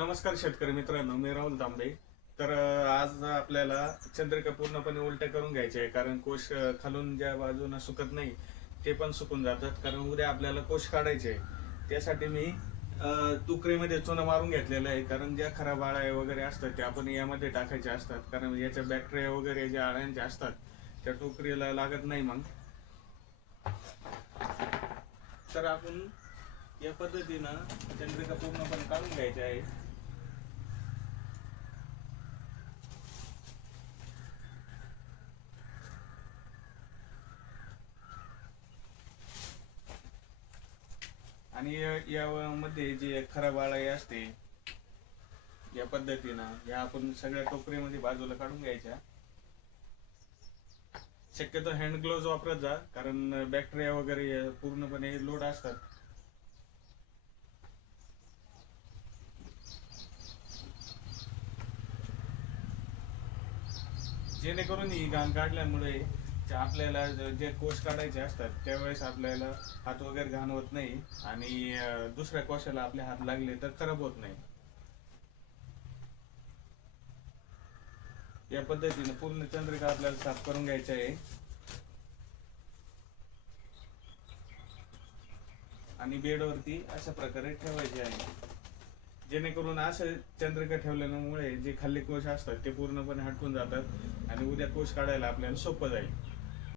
नमस्कार शेतकरी मित्रांनो, मी राहुल तांबे. तर आज आपल्याला चंद्रिका पूर्णपणे उलट्या करून घ्यायचे आहे, कारण कोश खालून ज्या बाजूने सुकत नाही ते पण सुकून जातात. कारण उद्या आपल्याला कोश काढायचे आहे. त्यासाठी मी तुकडीमध्ये चुना मारून घेतलेलं आहे, कारण ज्या खराब आळ्या वगैरे असतात त्या आपण यामध्ये टाकायच्या असतात. कारण याच्या बॅक्टेरिया वगैरे ज्या आळ्यांच्या असतात त्या टोकरीला लागत नाही. मग तर आपण या पद्धतीनं चंद्रिका पूर्णपणे काढून घ्यायची आहे. आणि यामध्ये जे खराब आळी असते या पद्धतीनं या आपण सगळ्या टोकरीमध्ये बाजूला काढून घ्यायच्या. शक्यतो हँड ग्लोव्ह वापरत जा, कारण बॅक्टेरिया वगैरे पूर्णपणे लोड असतात. जेणेकरून ही घाण काढल्यामुळे आपल्याला जे कोश काढायचे असतात त्यावेळेस आपल्याला हात वगैरे घाण होत नाही आणि दुसऱ्या कोशाला आपले हात लागले तर खराब होत नाही. या पद्धतीने पूर्ण चंद्रिका आपल्याला साफ करून घ्यायची आहे. आणि बेडवरती अशा प्रकारे ठेवायचे आहे, जेणेकरून असं चंद्रिका ठेवल्यामुळे जे खाली कोश असतात ते पूर्णपणे हटकून जातात आणि उद्या कोश काढायला आपल्याला सोपं जाईल.